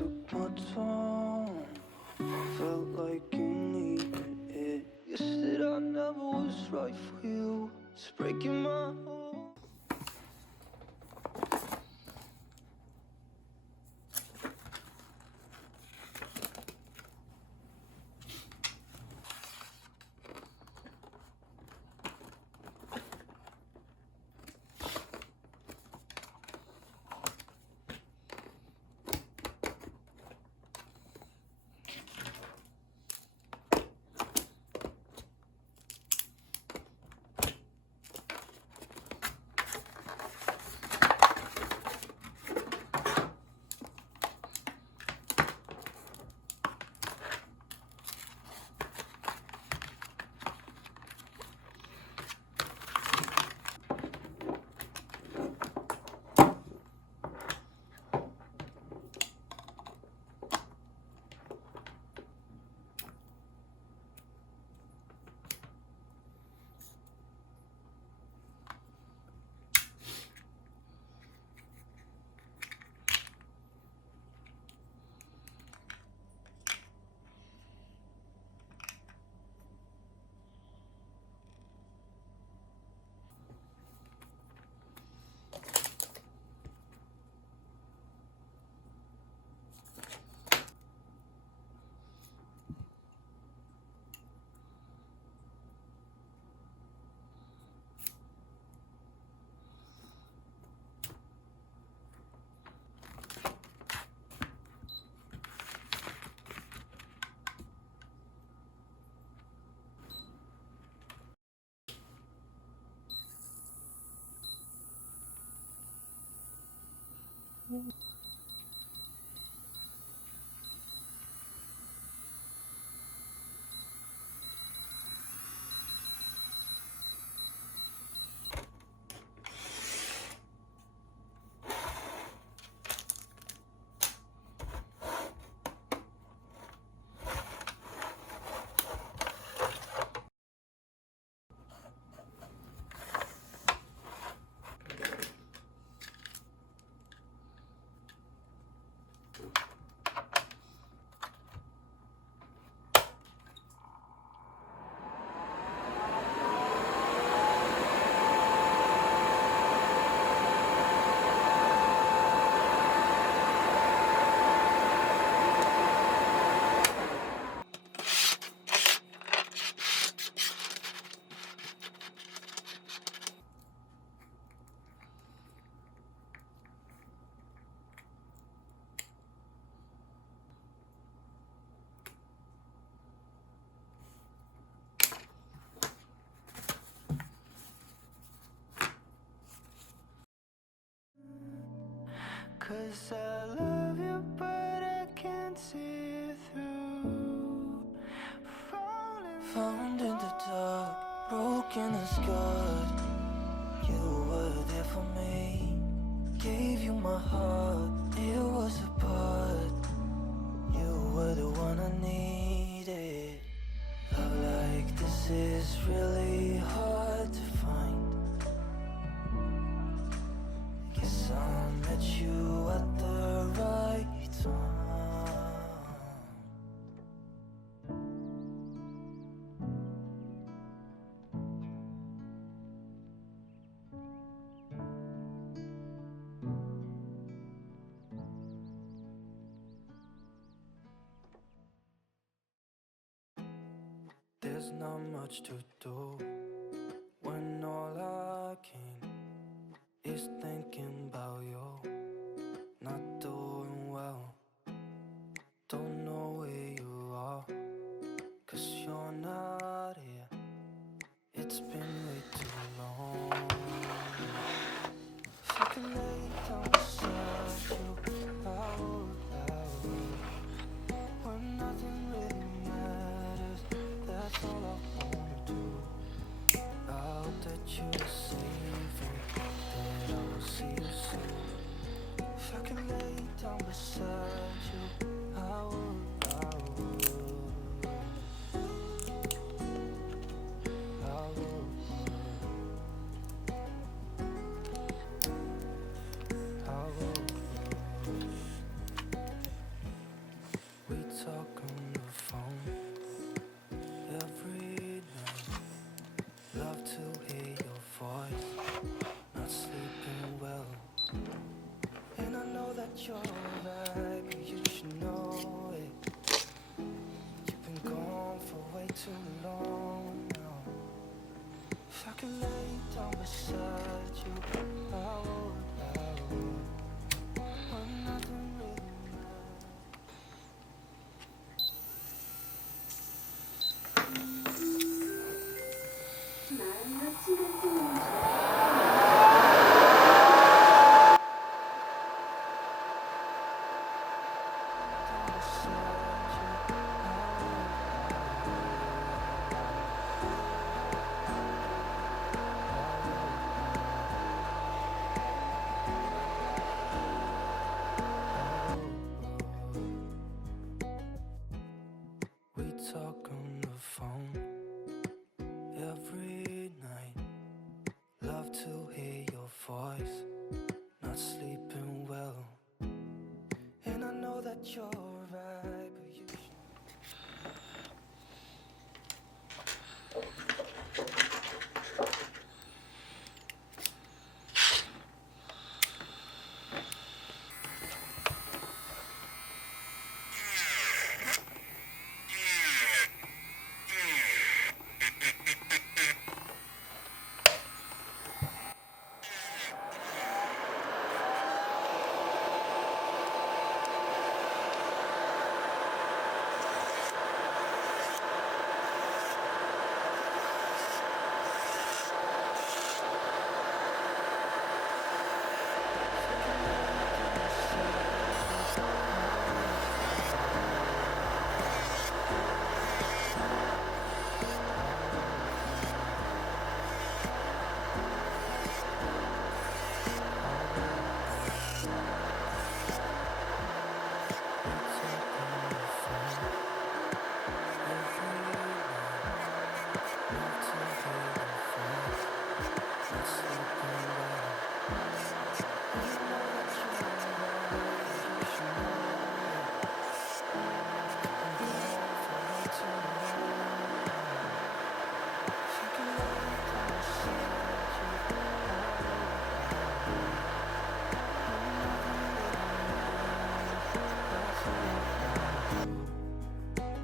took my time. Felt like you needed it. You said I never was right for you. It's breaking my heart. Cause I love you, but I can't see it through. Found in the dark, broken and scarred. You were there for me. Gave you my heart, it was a part. You were the one I needed. Love like this is really hard to find. Guess I met you at the right time. There's not much to do when all I can is thinking about you. Not doing well, don't know where you are, cause you're not here. It's been way too long. If I can lay down beside you, I would. When nothing really matters, that's all I wanna do. I hope that you're safe and that I will see you soon. If I can lay down beside you, I would, I would, I would. you're right, but you should know it. You've been gone for way too long now. If I could lay down beside you, I would. When nothing really matters. We talk on the phone every night. Love to hear your voice. Not sleeping well. And I know that you're right, but you should.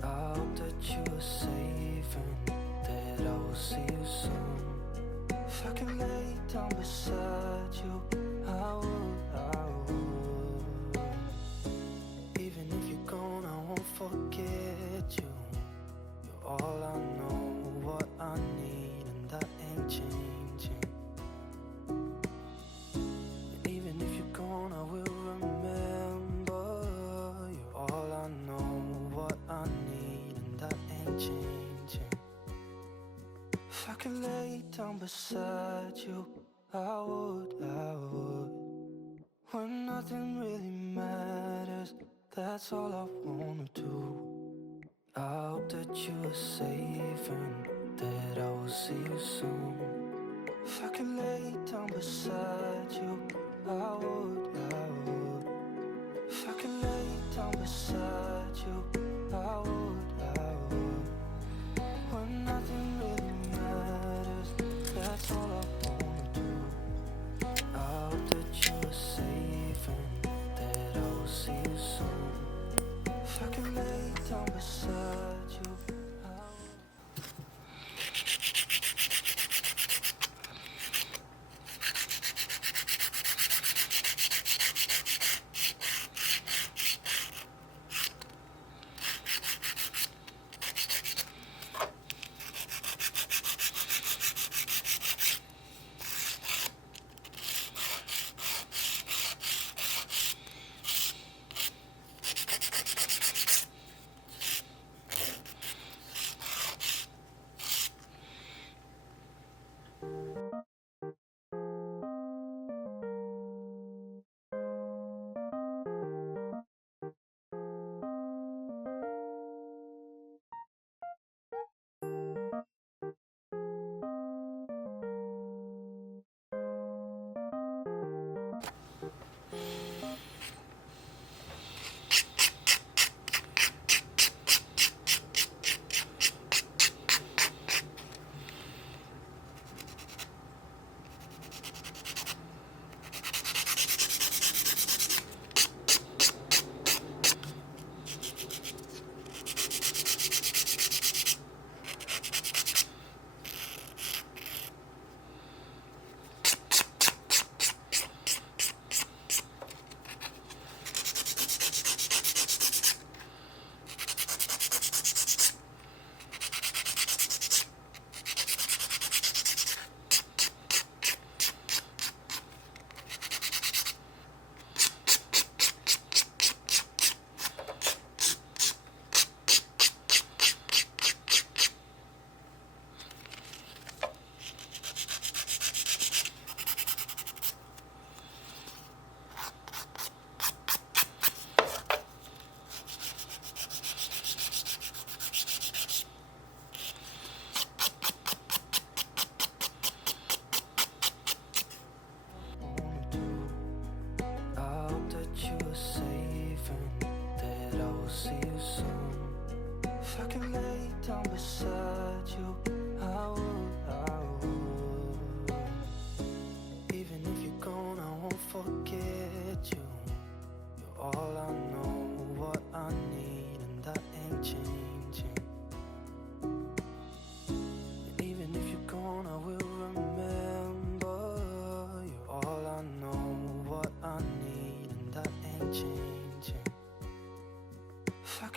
I hope that you're safe and that I will see you soon. If I can lay down beside you, I would. Even if you're gone, I won't forget you. You're all I know, what I need, and that ain't changing. And even if you're gone, I will remember. You're all I know, what I need, and that ain't changing. If I could lay down beside you, I would. When nothing really matters, that's all I wanna do. I hope that you're safe and that I will see you soon. If I could lay down beside you, I would. If I could lay down beside you, I would. When nothing really matters, that's all I wanna do. I hope that you're safe and that I will see you soon. If I could lay down beside you, I would.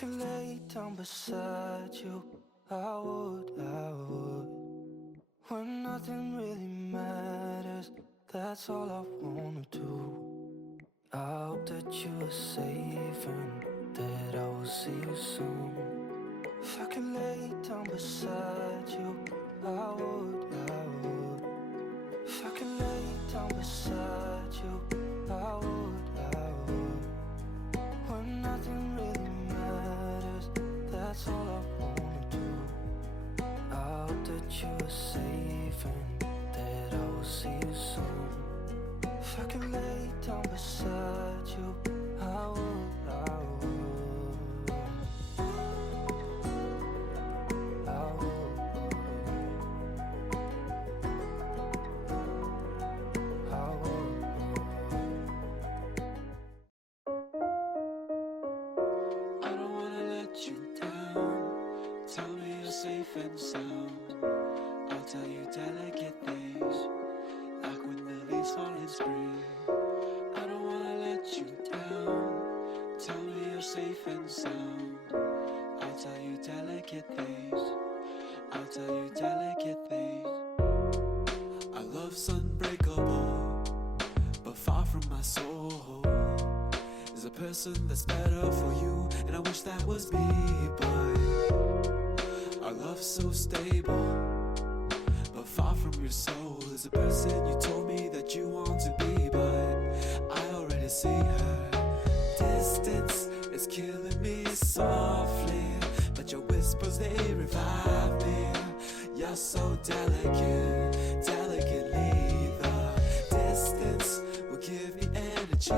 could lay down beside you, I would. When nothing really matters, that's all I wanna do. I hope that you are safe and that I will see you soon. If I could lay down beside you, I would. If I could lay down beside you, I would. When nothing really matters, that's all I wanna do. I hope that you are safe and that I will see you soon. If I could lay down beside you, I would. Safe and sound, I'll tell you delicate things, like when the leaves fall in spring. I don't wanna let you down. Tell me you're safe and sound. I'll tell you delicate things. I'll tell you delicate things. Our love's unbreakable, but far from my soul. There's a person that's better for you, and I wish that was me, but our love's so stable, but far from your soul. Is a person you told me that you want to be, but I already see her. Distance is killing me softly, but your whispers, they revive me. You're so delicate, delicately. The distance will give me energy,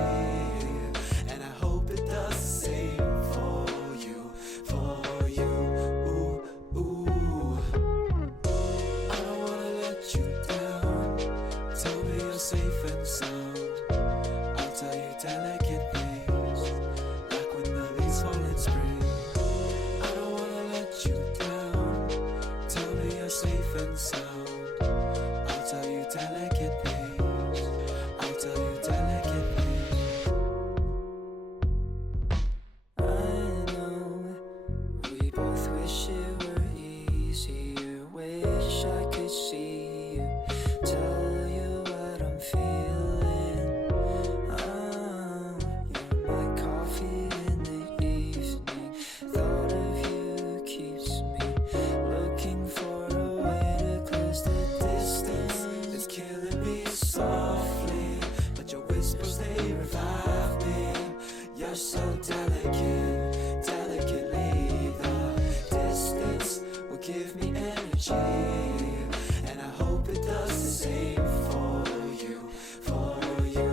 and I hope it does the same for you, for you. Safe and sound, I'll tell you delicate things, like when the leaves fall in spring. I don't wanna let you down. Tell me you're safe and sound. I'll tell you delicate things. I'll tell you delicate things. I know we both wish it were easier. Wish I could see you, tell you what I'm feeling. You're my coffee in the evening. Thought of you keeps me looking for a way to close the distance. It's killing me softly, but your whispers, they revive me. You're so delicate, delicately. The distance will give me energy, and I hope it does the same for you, for you.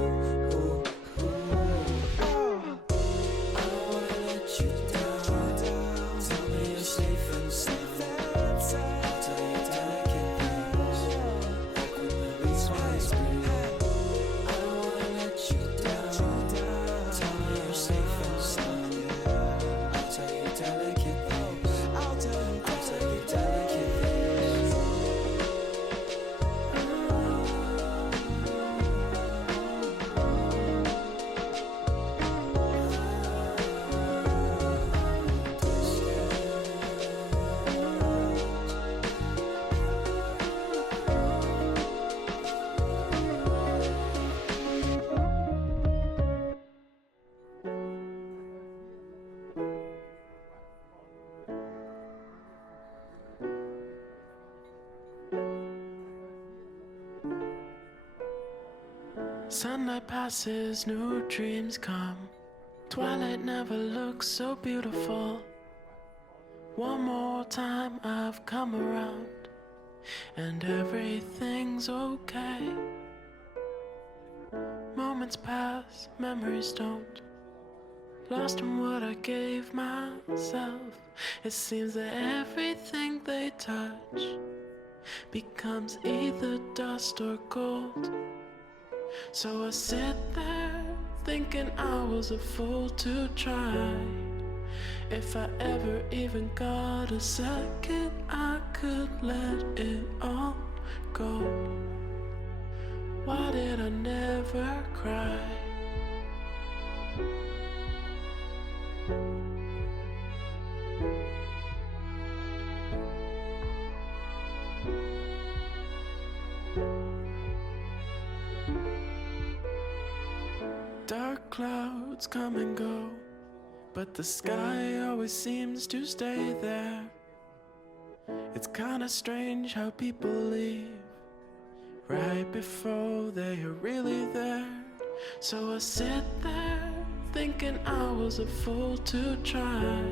I don't wanna let you down. Tell me you're safe and sound. I'll tell you delicate things, like when the leaves fall in spring. I don't wanna let you down. Tell me you're safe and sound. I'll tell you delicate things. I'll tell you delicate things. Sunlight passes, new dreams come. Twilight never looks so beautiful. One more time I've come around, and everything's okay. Moments pass, memories don't. Lost in what I gave myself. It seems that everything they touch becomes either dust or gold. So I sit there thinking I was a fool to try. If I ever even got a second, I could let it all go. Why did I never cry? clouds come and go, but the sky always seems to stay there. It's kinda strange how people leave right before they are really there. So I sit there thinking I was a fool to try.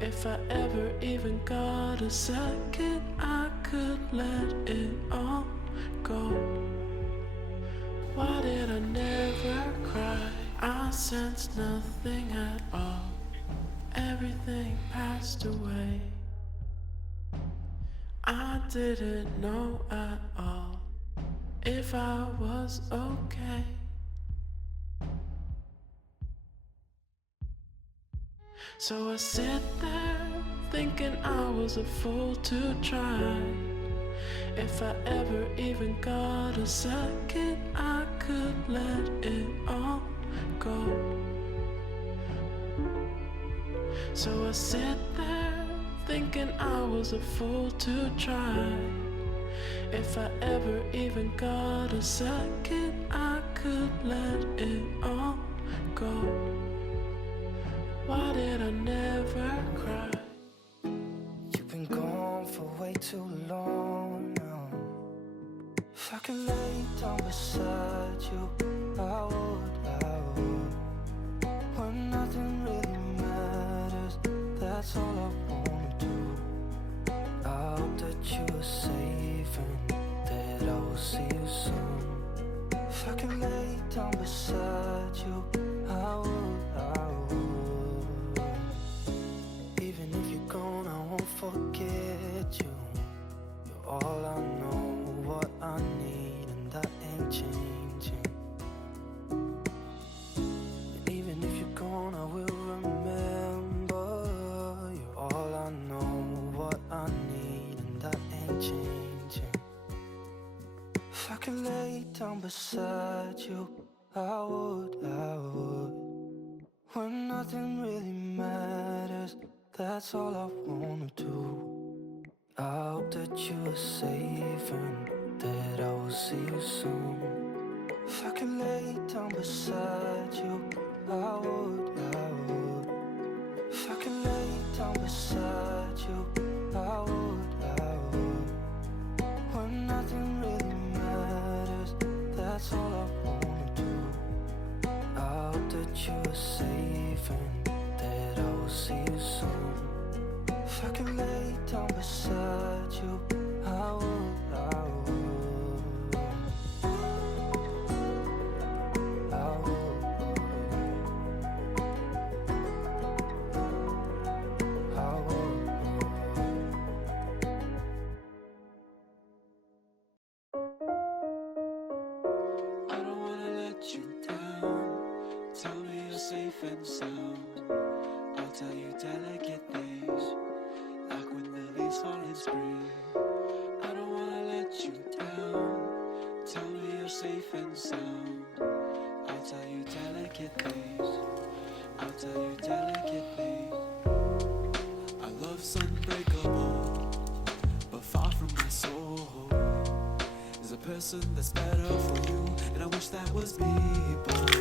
If I ever even got a second, I could let it all go. Why did I never cry? I sensed nothing at all. Everything passed away. I didn't know at all if I was okay. So I sit there thinking I was a fool to try. If I ever even got a second, I could let it all go. So I sit there thinking I was a fool to try. If I ever even got a second, I could let it all go. Why did I never cry? You've been gone for way too long now. If I could lay down beside you, I would. When nothing really matters, that's all I wanna do. I hope that you are safe and that I will see you soon. If I could lay down beside you, I would. Even if you're gone, I won't forget you. You're all I know, what I need, and that ain't changing. And even if you're gone, I will remember. You're all I know, what I need, and that ain't changing. If I could lay down beside you, I would. When nothing really matters, that's all I wanna do. I hope that you are safe and that I will see you soon. If I could lay down beside you, I would. If I could lay down beside you, I would. When nothing really matters, that's all I wanna do. I hope that you are safe and that I will see you soon. If I could lay down beside you, I would. I don't wanna let you down. Tell me you're safe and sound. I'll tell you delicate things, like when the leaves fall in spring. I don't wanna let you down. Tell me you're safe and sound. I'll tell you delicate things. I'll tell you delicate things. Our love's unbreakable, but far from my soul. There's a person that's better for you, and I wish that was me, but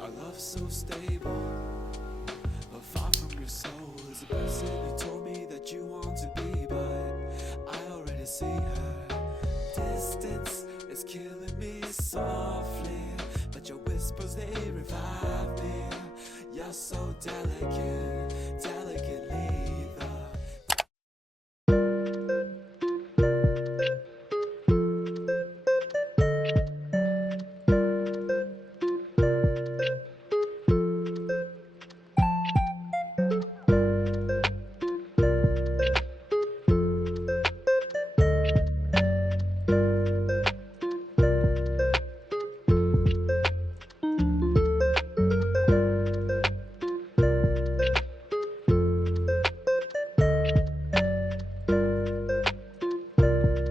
our love's so stable, but far from your soul. There's a person who told me that you want to be, but I already see her. Distance is killing me softly, but your whispers, they revive me. You're so delicate.